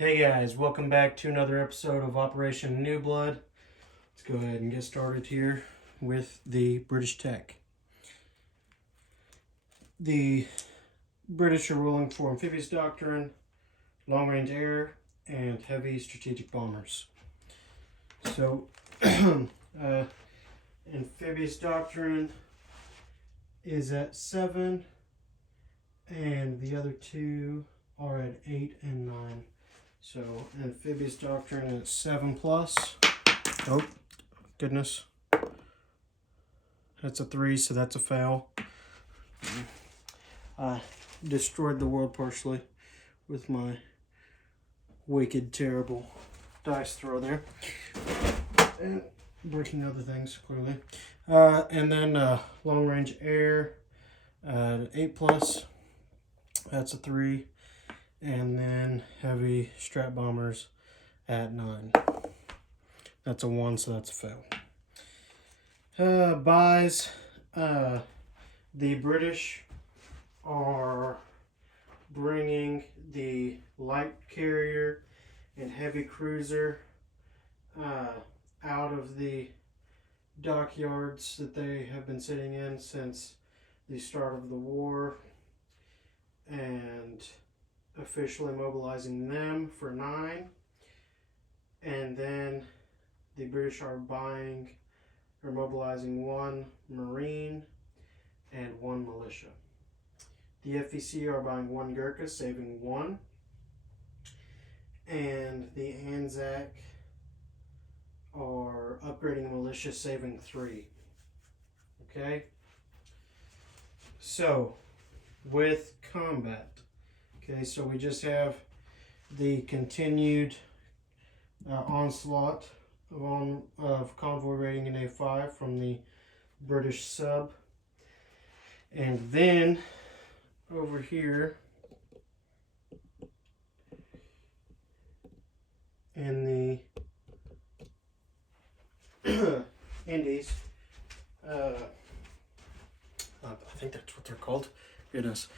Hey guys, welcome back to another episode of Operation Newblood. Let's go ahead and get started here with the British tech. The British are ruling for amphibious doctrine, long-range air, and heavy strategic bombers. So, amphibious doctrine is at 7, and the other two are at 8 and 9. So, amphibious doctrine at 7 plus. Oh, goodness. That's a 3, so that's a fail. I destroyed the world partially with my wicked, terrible dice throw there. And breaking other things, clearly. And then long range air at 8 plus. That's a 3. And then heavy strat bombers at 9. That's a 1, so that's a fail. Buys. The British are bringing the light carrier and heavy cruiser out of the dockyards that they have been sitting in since the start of the war, and officially mobilizing them for 9. And then the British are mobilizing 1 Marine and 1 militia. The FEC are buying 1 Gurkha, saving 1. And the Anzac are upgrading militia, saving 3. Okay? So, with combat. Okay, so we just have the continued onslaught of convoy rating in A5 from the British sub. And then over here in the Indies, I think that's what they're called. Goodness.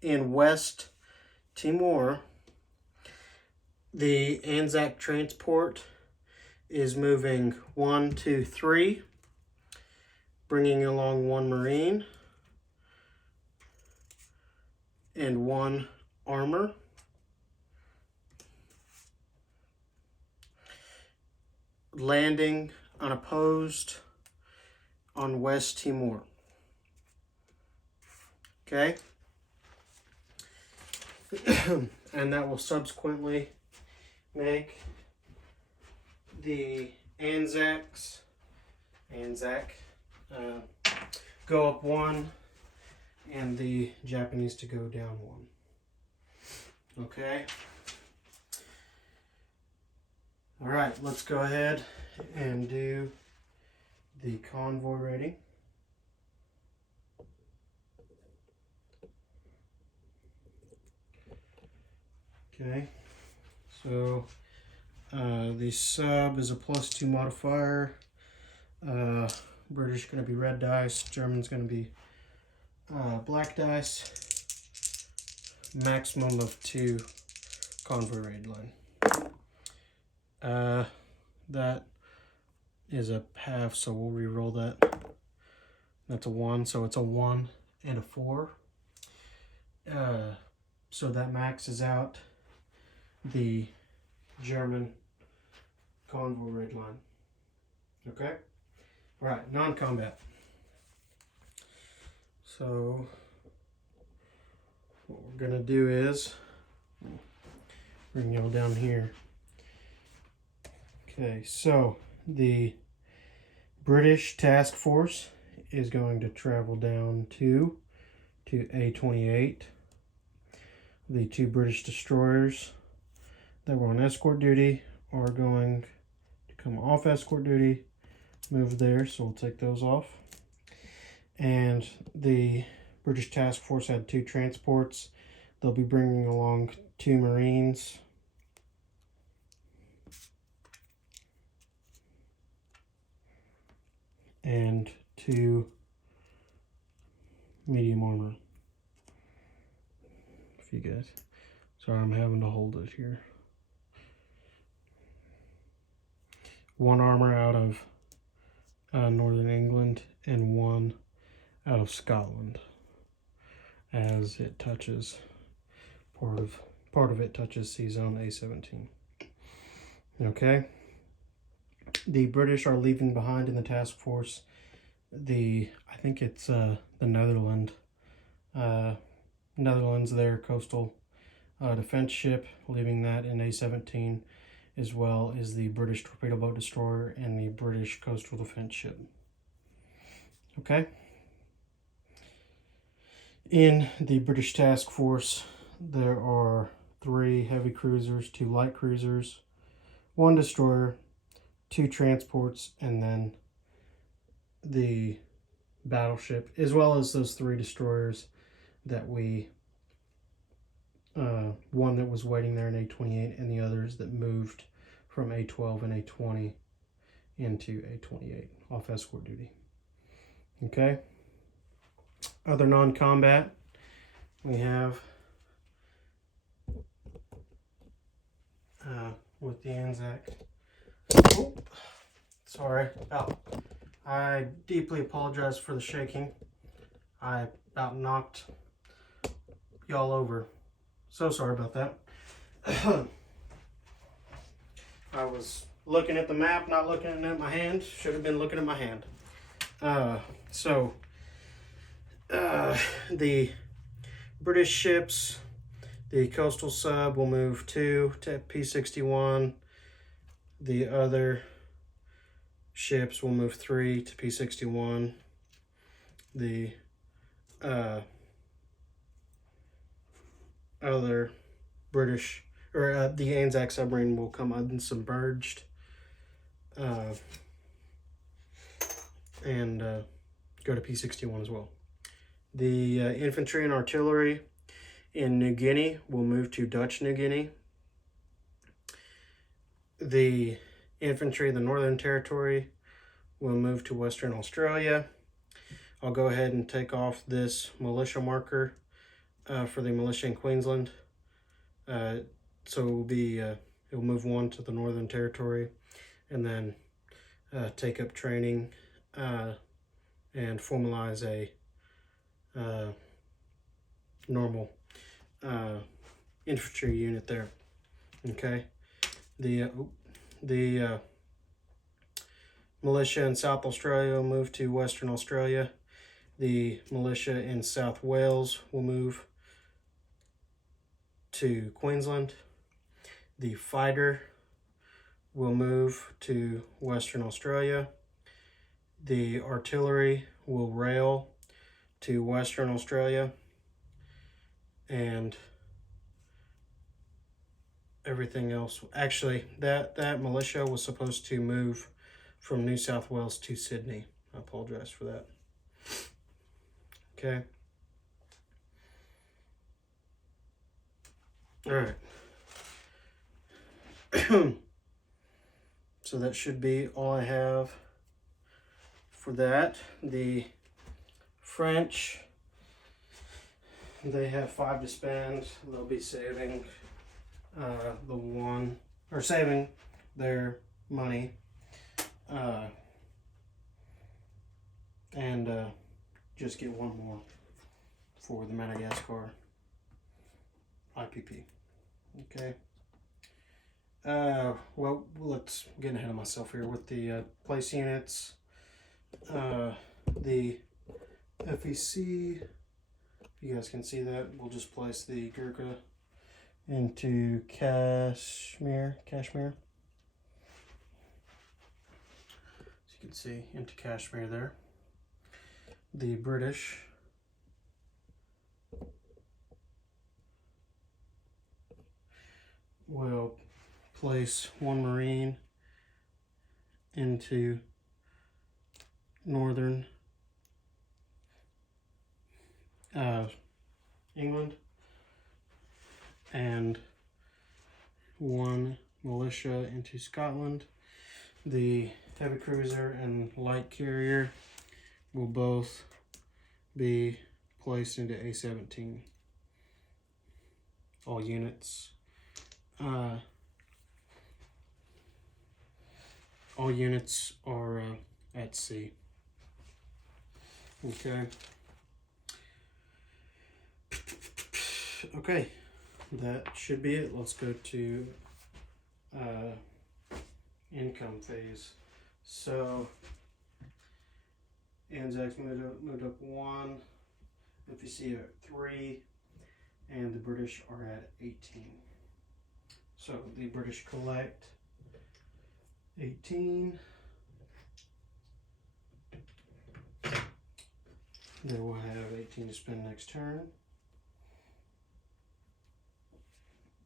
In West Timor, the Anzac transport is moving 1, 2, 3, bringing along 1 Marine and 1 armor. Landing unopposed on West Timor. Okay? And that will subsequently make the Anzac go up 1 and the Japanese to go down 1. Okay? Alright, let's go ahead and do the convoy rating. Okay, so the sub is a +2 modifier. British going to be red dice, German's going to be black dice. Maximum of 2 convoy raid line. That is a half, so we'll re-roll that. That's a 1, so it's a 1 and a 4. So that maxes out the German convoy raid line. Okay? Alright, non-combat. So what we're going to do is bring y'all down here. Okay, so the British task force is going to travel down to A28. The 2 British destroyers that were on escort duty are going to come off escort duty, move there, so we'll take those off. And the British task force had 2 transports. They'll be bringing along 2 Marines and 2 medium armor. For you guys. Sorry, I'm having to hold it here. 1 armor out of Northern England and 1 out of Scotland, as it touches part of it touches C zone A17. Okay. The British are leaving behind in the task force I think it's the Netherlands, their coastal defense ship, leaving that in A17, as well as the British torpedo boat destroyer and the British coastal defense ship. Okay. In the British task force, there are 3 heavy cruisers, 2 light cruisers, 1 destroyer, 2 transports, and then the battleship, as well as those 3 destroyers that we one that was waiting there in A28, and the others that moved from A12 and A20 into A28 off escort duty. Okay. Other non-combat, we have with the Anzac. Oh, sorry. I deeply apologize for the shaking. I about knocked y'all over. So sorry about that. I was looking at the map, not looking at my hand. Should have been looking at my hand. The British ships, the coastal sub will move 2 to P61. The other ships will move 3 to P61. The other British, or the Anzac submarine will come unsubmerged and go to P61 as well. The infantry and artillery in New Guinea will move to Dutch New Guinea. The infantry in the Northern Territory will move to Western Australia. I'll go ahead and take off this militia marker for the militia in Queensland. So it'll move 1 to the Northern Territory, and then take up training and formalize a normal infantry unit there. Okay. The militia in South Australia will move to Western Australia. The militia in South Wales will move to Queensland. The fighter will move to Western Australia. The artillery will rail to Western Australia, and everything else. Actually, that militia was supposed to move from New South Wales to Sydney. I apologize for that. Okay. All right. So that should be all I have for that. The French, they have 5 to spend. They'll be saving saving their money and just get 1 more for the Madagascar IPP. Okay. Well, let's get ahead of myself here with the place units. The FEC, you guys can see that. We'll just place the Gurkha into Kashmir. As you can see, into Kashmir there. The British will place 1 Marine into Northern England, and 1 militia into Scotland. The heavy cruiser and light carrier will both be placed into A17. all units. All units are at sea. Okay. Okay, that should be it. Let's go to income phase. So Anzacs moved up 1, FEC are at 3, and the British are at 18. So the British collect 18. They will have 18 to spend next turn,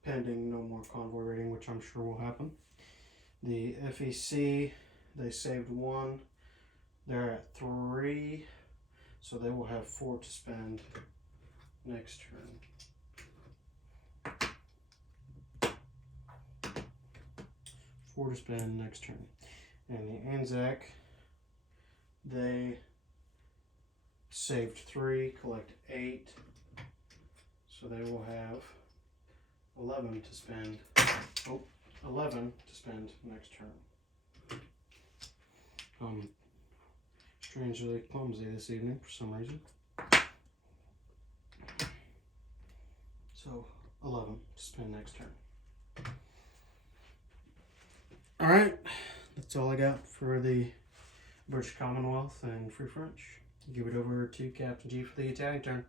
pending no more convoy raiding, which I'm sure will happen. The FEC, they saved 1. They're at 3, so they will have 4 to spend next turn. Four to spend next turn. And the Anzac, they saved 3, collect 8, so they will have 11 to spend. 11 to spend next turn. Strangely clumsy this evening for some reason. So 11 to spend next turn. Alright, that's all I got for the British Commonwealth and Free French. Give it over to Captain G for the Italian turn.